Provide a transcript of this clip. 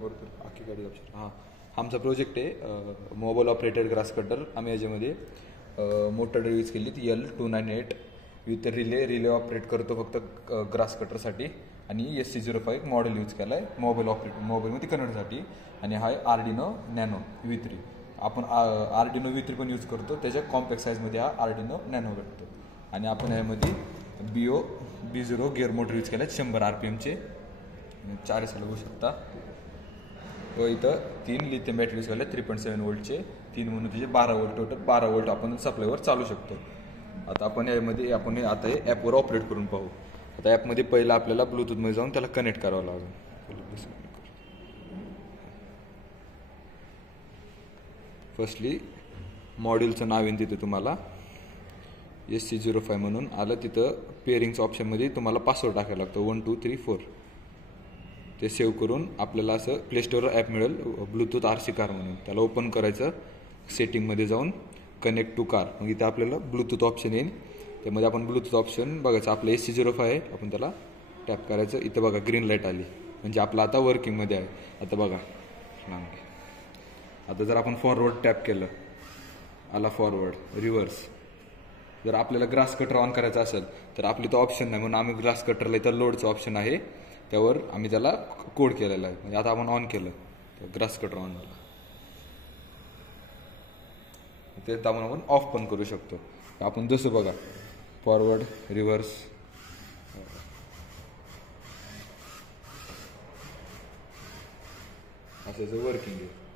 वरती आखी गाडी ऑप्शन हां आमचा प्रोजेक्ट आहे मोबाईल ऑपरेटेड ग्रास कटर. आम्ही याच्यामध्ये मोटर यूज केली ती L298 विथ रिले ऑपरेट करतो फक्त ग्रास कटरसाठी. आणि SC05 मॉडेल यूज केला आहे मोबाईलमध्ये कनेक्टसाठी. आणि हा आहे आर्डिनो नॅनो V3. आपण आर्डिनो V3 पण यूज करतो, त्याच्या कॉम्पॅक्ट साईजमध्ये हा आर्डिनो नॅनो भेटतो. आणि आपण यामध्ये B0 गिअर मोटर यूज केला आहे 100 RPMचे 4S बघू शकता. व इथं 3 लिथियम बॅटरी यूज केल्या 3.7 वोल्टचे 3 म्हणून त्याचे 12 वोल्ट टोटल 12 वोल्ट आपण सप्लायवर चालू शकतो. आता आपण यामध्ये आता हे ॲपवर ऑपरेट करून पाहू. आता ॲपमध्ये पहिलं आपल्याला ब्लूटूथमध्ये जाऊन त्याला कनेक्ट करावं लागेल. फर्स्टली मॉड्यूलचं नाव येईल तिथे तुम्हाला SC05 म्हणून आलं. तिथं पेअरिंगच्या ऑप्शनमध्ये तुम्हाला पासवर्ड टाकायला लागतो 1 2 3 4. ते सेव्ह करून आपल्याला असं प्ले स्टोअरवर ॲप मिळेल ब्लूटूथ RC कार म्हणून. त्याला ओपन करायचं, सेटिंगमध्ये जाऊन कनेक्ट टू कार. मग इथं आपल्याला ब्लूटूथ ऑप्शन येईल. त्यामध्ये आपण ब्लूटूथ ऑप्शन बघायचं. आपलं SC05 आहे, आपण त्याला टॅप करायचं. इथं बघा ग्रीन लाईट आली म्हणजे आपलं आता वर्किंगमध्ये आहे. आता बघा आता जर आपण फॉरवर्ड टॅप केलं आला फॉरवर्ड, रिव्हर्स. जर आपल्याला ग्रास कटर ऑन करायचा असेल तर आपली तो ऑप्शन नाही म्हणून आम्ही ग्रास कटरला इथं लोडचं ऑप्शन आहे त्यावर आम्ही त्याला कोड केलेला आहे. म्हणजे आता आपण ऑन केलं तर ग्रास कटर ऑन झाला. ते आपण ऑफ पण करू शकतो. आपण जसं बघा फॉरवर्ड रिव्हर्स असं वर्किंग आहे.